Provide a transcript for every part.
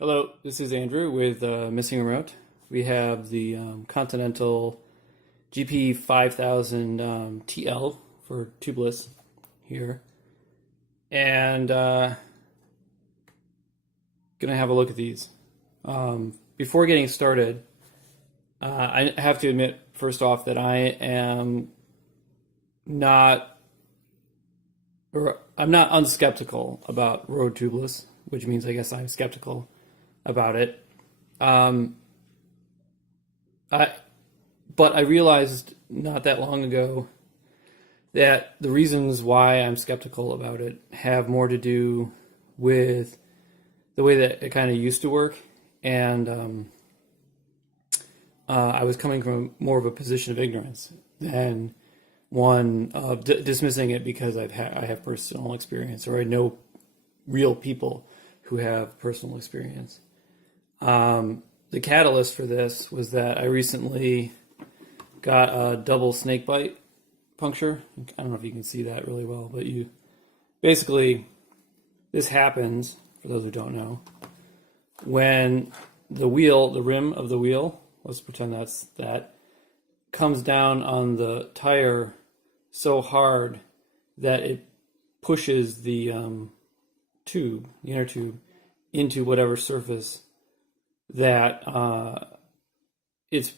Hello, this is Andrew with Missing Remote. We have the Continental GP5000 TL for Tubeless here, and gonna have a look at these. Before getting started, I have to admit first off that I'm not unskeptical about Rode Tubeless, which means I guess I'm skeptical about it. But I realized not that long ago that the reasons why I'm skeptical about it have more to do with the way that it kind of used to work, and I was coming from more of a position of ignorance than one of dismissing it because I have personal experience, or I know real people who have personal experience. The catalyst for this was that I recently got a double snake bite puncture. I don't know if you can see that really well, but this happens, for those who don't know, when the rim of the wheel, let's pretend that, comes down on the tire so hard that it pushes the inner tube, into whatever surface that it's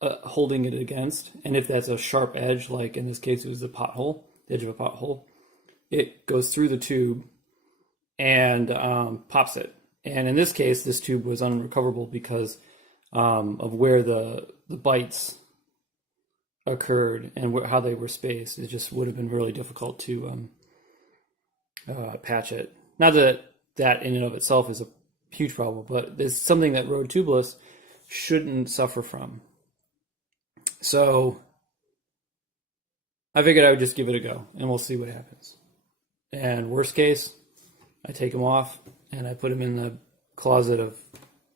holding it against. And if that's a sharp edge, like in this case it was the edge of a pothole, it goes through the tube and pops it. And in this case, this tube was unrecoverable because of where the bites occurred and how they were spaced. It just would have been really difficult to patch it. Not that in and of itself is a huge problem, but it's something that Rode Tubeless shouldn't suffer from. So I figured I would just give it a go, and we'll see what happens. And worst case, I take them off and I put them in the closet of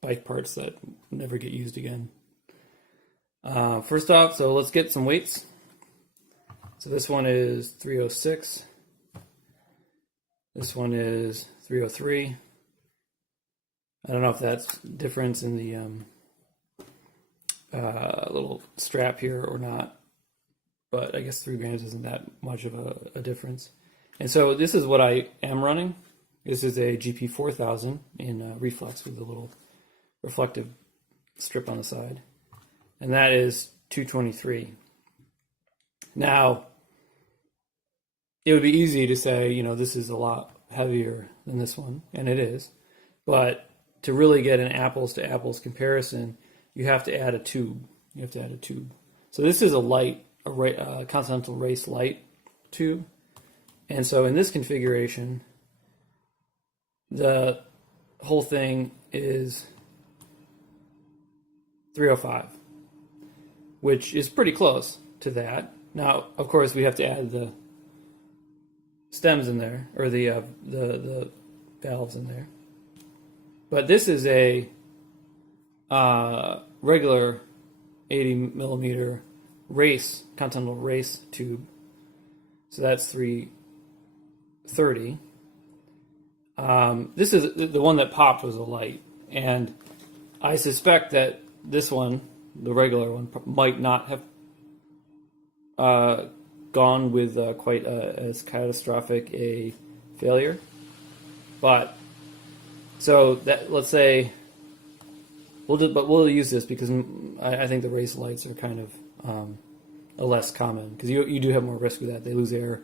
bike parts that never get used again. First off, so let's get some weights. So this one is 306. This one is 303. I don't know if that's difference in the little strap here or not, but I guess 3 grams isn't that much of a difference. And so this is what I am running. This is a GP4000 in reflex with a little reflective strip on the side, and that is 223. Now, it would be easy to say, this is a lot heavier than this one, and it is, but to really get an apples to apples comparison, you have to add a tube. So this is a Continental Race Light tube. And so in this configuration, the whole thing is 305, which is pretty close to that. Now, of course, we have to add the stems in there, or the valves in there. But this is a regular 80 millimeter Continental Race tube. So that's 330. This is the one that popped was a light, and I suspect that this one, the regular one, might not have gone with quite as catastrophic a failure. But so that, let's say we'll use this because I think the race lights are kind of a less common, because you do have more risk with that. They lose air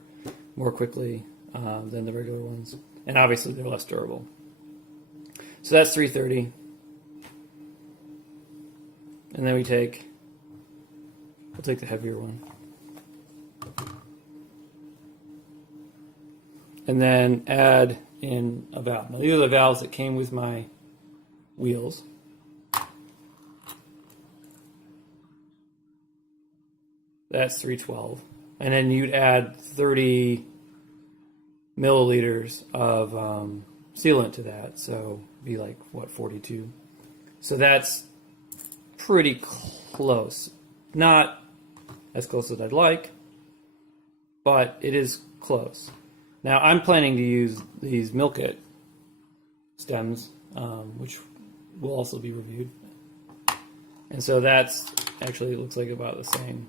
more quickly than the regular ones, and obviously they're less durable. So that's 330, and then we'll take the heavier one, and then add in a valve. Now these are the valves that came with my wheels. That's 312. And then you'd add 30 milliliters of sealant to that. So it'd be like, 42? So that's pretty close. Not as close as I'd like, but it is close. Now I'm planning to use these Milk It stems, which will also be reviewed. And so that's actually, it looks like about the same.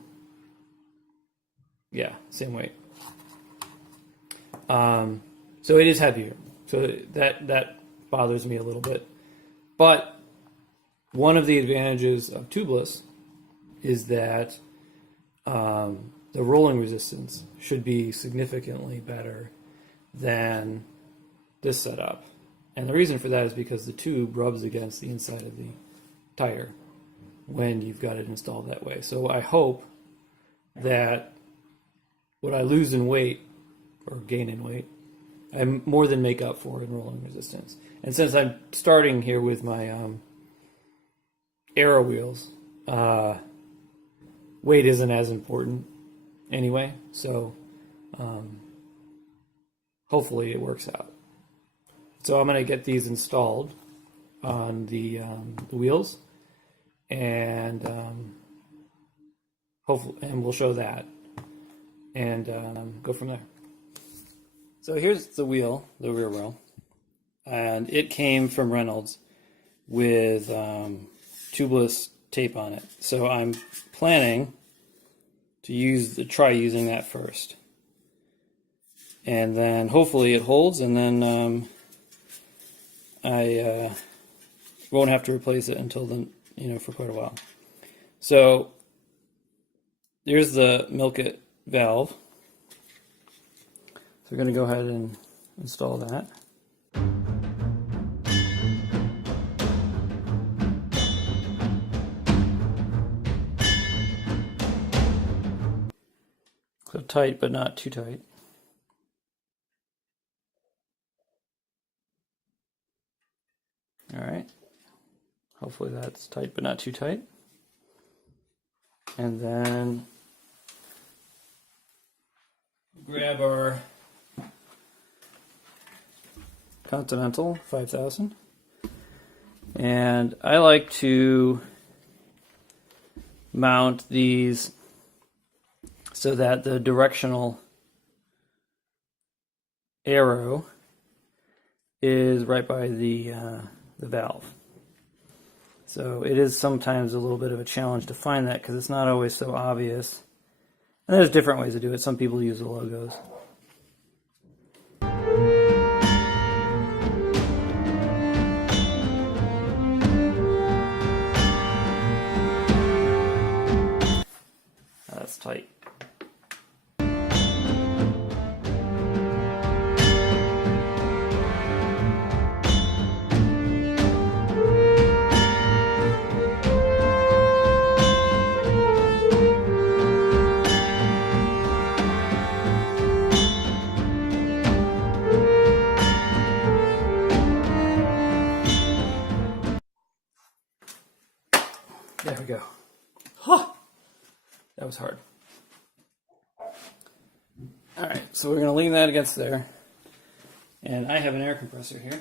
Yeah, same weight. So it is heavier. So that bothers me a little bit. But one of the advantages of tubeless is that the rolling resistance should be significantly better than this setup. And the reason for that is because the tube rubs against the inside of the tire when you've got it installed that way. So I hope that what I lose in weight or gain in weight, I more than make up for in rolling resistance. And since I'm starting here with my AERO wheels, weight isn't as important anyway, so hopefully it works out. So I'm going to get these installed on the wheels, and hopefully, and we'll show that, and go from there. So here's the wheel, the rear wheel, and it came from Reynolds with tubeless tape on it. So I'm planning to try using that first, and then hopefully it holds, and then I won't have to replace it until then, for quite a while. So there's the milk it valve. So we're going to go ahead and install that. So tight, but not too tight. All right. Hopefully that's tight, but not too tight. And then grab our Continental 5000. And I like to mount these so that the directional arrow is right by the valve. So it is sometimes a little bit of a challenge to find that because it's not always so obvious. And there's different ways to do it. Some people use the logos. That's tight. There we go. Huh! That was hard. Alright, so we're going to lean that against there. And I have an air compressor here,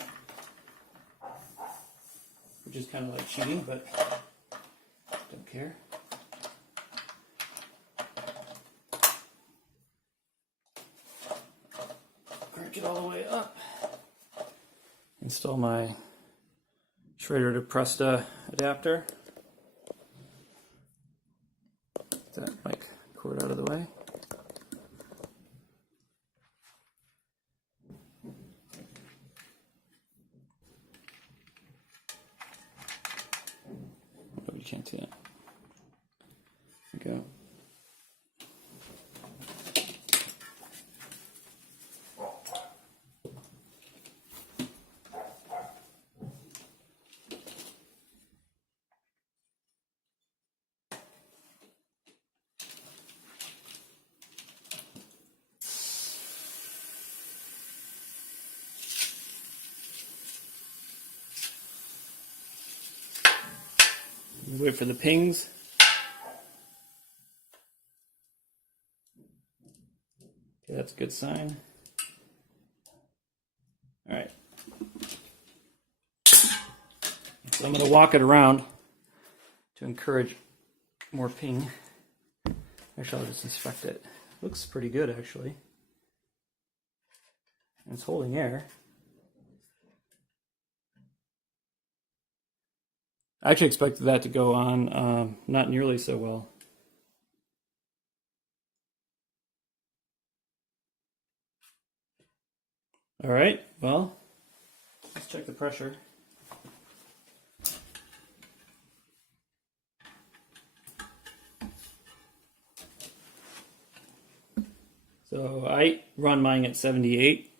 which is kind of like cheating, but don't care. Crank it all the way up. Install my Schrader to Presta adapter. Get that mic cord out of the way. Oh, you can't see that. There we go. Wait for the pings. Okay, that's a good sign. All right. So I'm going to walk it around to encourage more ping. Actually, I'll just inspect it. Looks pretty good, actually. And it's holding air. I actually expected that to go on not nearly so well. All right, well, let's check the pressure. So I run mine at 78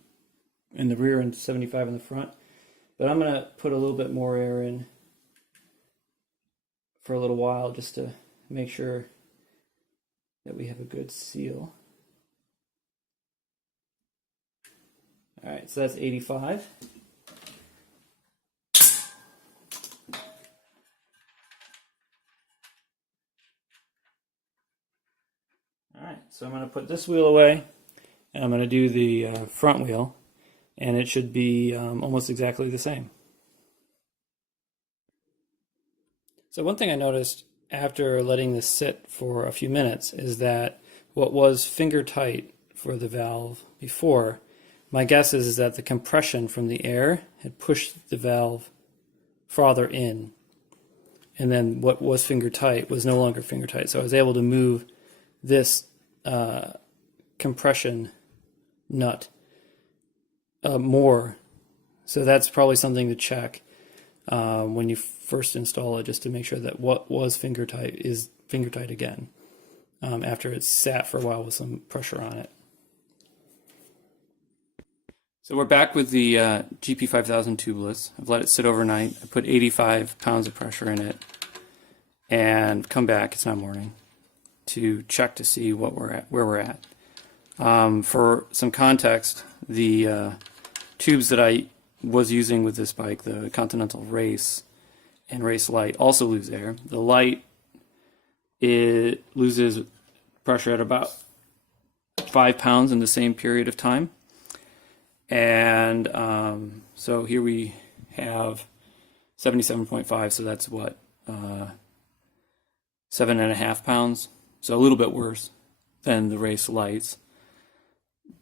in the rear and 75 in the front, but I'm going to put a little bit more air in for a little while just to make sure that we have a good seal. All right, so that's 85. All right, so I'm going to put this wheel away, and I'm going to do the front wheel, and it should be almost exactly the same. So one thing I noticed after letting this sit for a few minutes is that what was finger tight for the valve before, my guess is that the compression from the air had pushed the valve farther in, and then what was finger tight was no longer finger tight. So I was able to move this compression nut more. So that's probably something to check when you first install it, just to make sure that what was finger tight is finger tight again after it's sat for a while with some pressure on it. So we're back with the GP5000 tubeless. I've let it sit overnight. I put 85 pounds of pressure in it and come back, it's now morning, to check to see what where we're at. For some context, the tubes that I was using with this bike, the Continental Race and Race Light, also lose air. The Light, it loses pressure at about 5 pounds in the same period of time. And so here we have 77.5, so that's what, 7.5 pounds. So a little bit worse than the Race Lights.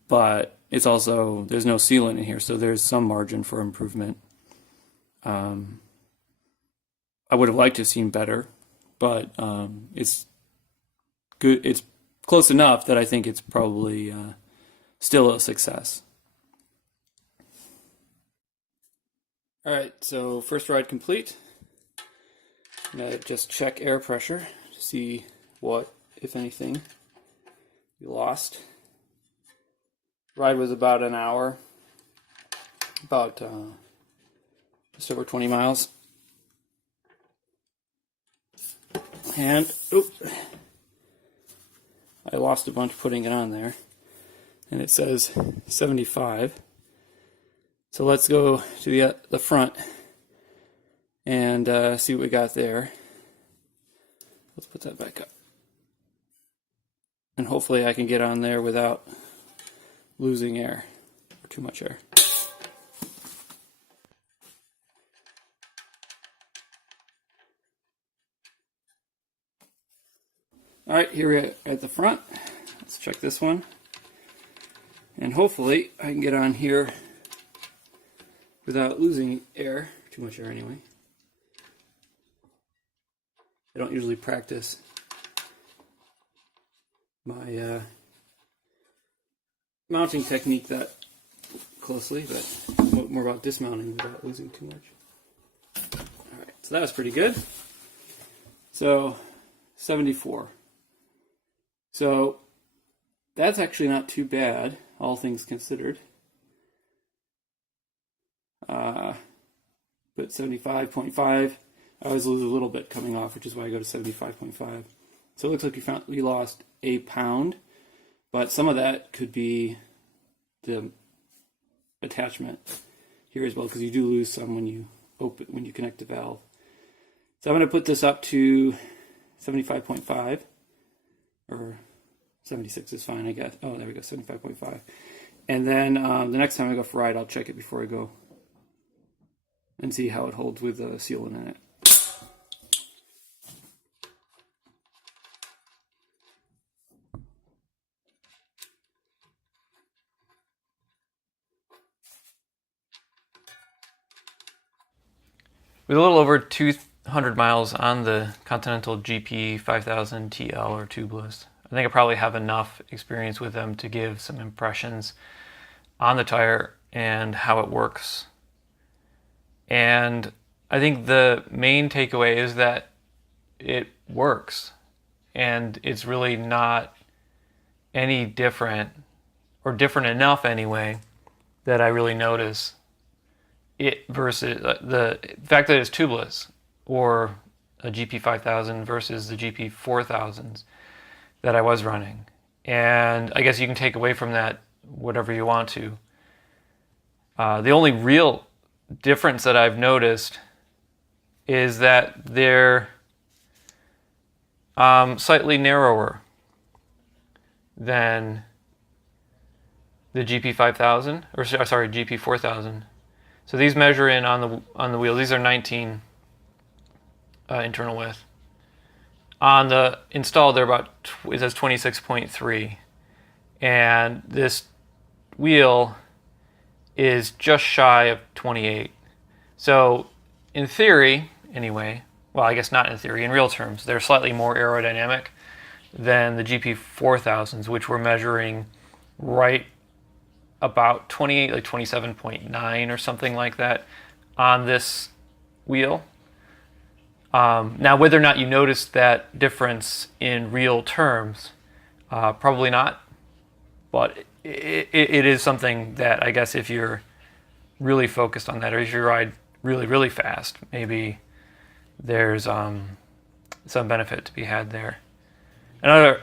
But it's also, there's no sealant in here, so there's some margin for improvement. I would have liked to have seen better, but it's good. It's close enough that I think it's probably still a success. All right, so first ride complete. I'm gonna just check air pressure to see what, if anything, we lost. Ride was about an hour, about just over 20 miles. And I lost a bunch putting it on there, and it says 75. So let's go to the front and see what we got there. Let's put that back up. And hopefully I can get on there without losing air, or too much air. All right, here we're at the front. Let's check this one. And hopefully I can get on here without losing air, too much air anyway. I don't usually practice my mounting technique that closely, but more about dismounting without losing too much. Alright, so that was pretty good. So 74. So that's actually not too bad, all things considered. But 75.5, I always lose a little bit coming off, which is why I go to 75.5. So it looks like we lost a pound, but some of that could be the attachment here as well, because you do lose some when you connect the valve. So I'm going to put this up to 75.5, or 76 is fine, I guess. Oh, there we go, 75.5. And then the next time I go for a ride, I'll check it before I go and see how it holds with the sealant in it. With a little over 100 miles on the Continental GP5000 TL or Tubeless. I think I probably have enough experience with them to give some impressions on the tire and how it works. And I think the main takeaway is that it works, and it's really not any different, or different enough anyway, that I really notice it versus the fact that it's tubeless, or a GP5000 versus the GP4000s that I was running. And I guess you can take away from that whatever you want to. The only real difference that I've noticed is that they're slightly narrower than the GP5000, or sorry, GP4000. So these measure in on the wheel. These are 19 internal width. On the installed, they're about, it says 26.3, and this wheel is just shy of 28. So in theory, anyway, well, I guess not in theory, in real terms, they're slightly more aerodynamic than the GP4000s, which were measuring right about 28, like 27.9 or something like that on this wheel. Now, whether or not you notice that difference in real terms, probably not, but it is something that I guess if you're really focused on that, or if you ride really, really fast, maybe there's some benefit to be had there. Another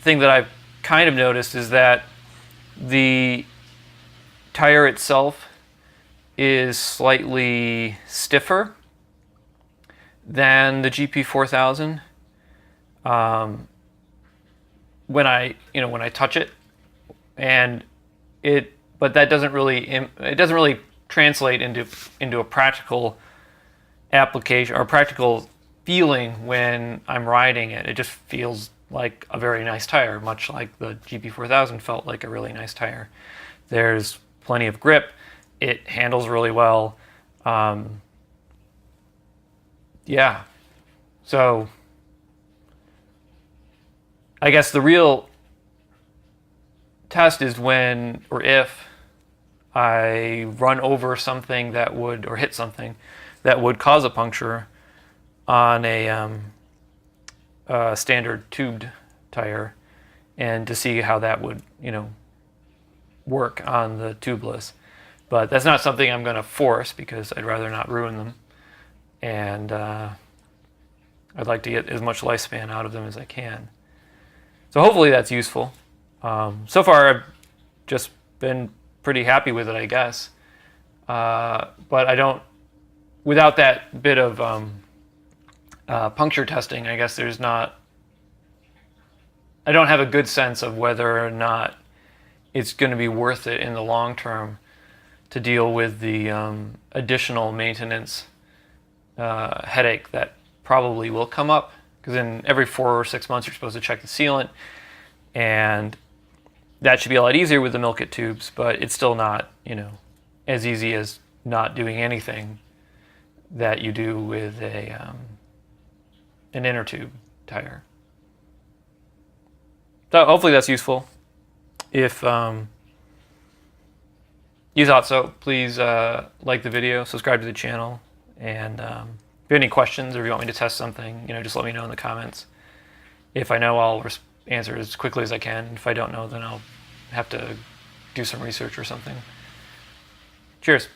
thing that I've kind of noticed is that the tire itself is slightly stiffer than the GP4000 when I touch it, but that doesn't really translate into a practical application or practical feeling when I'm riding it. It just feels like a very nice tire, much like the GP4000 felt like a really nice tire. There's plenty of grip. It handles really well. Yeah. So I guess the real test is when or if I run over something that would, or hit something that would cause a puncture on a standard tubed tire, and to see how that would, work on the tubeless. But that's not something I'm going to force, because I'd rather not ruin them, and I'd like to get as much lifespan out of them as I can. So hopefully that's useful. So far I've just been pretty happy with it, I guess. But I don't, without that bit of puncture testing, I guess I don't have a good sense of whether or not it's going to be worth it in the long term to deal with the additional maintenance headache that probably will come up, because in every 4 or 6 months you're supposed to check the sealant, and that should be a lot easier with the milk it tubes, but it's still not, as easy as not doing anything that you do with an inner tube tire. So hopefully that's useful. If you thought so, please like the video, subscribe to the channel, and if you have any questions or if you want me to test something, just let me know in the comments. If I know, I'll answer as quickly as I can. If I don't know, then I'll have to do some research or something. Cheers.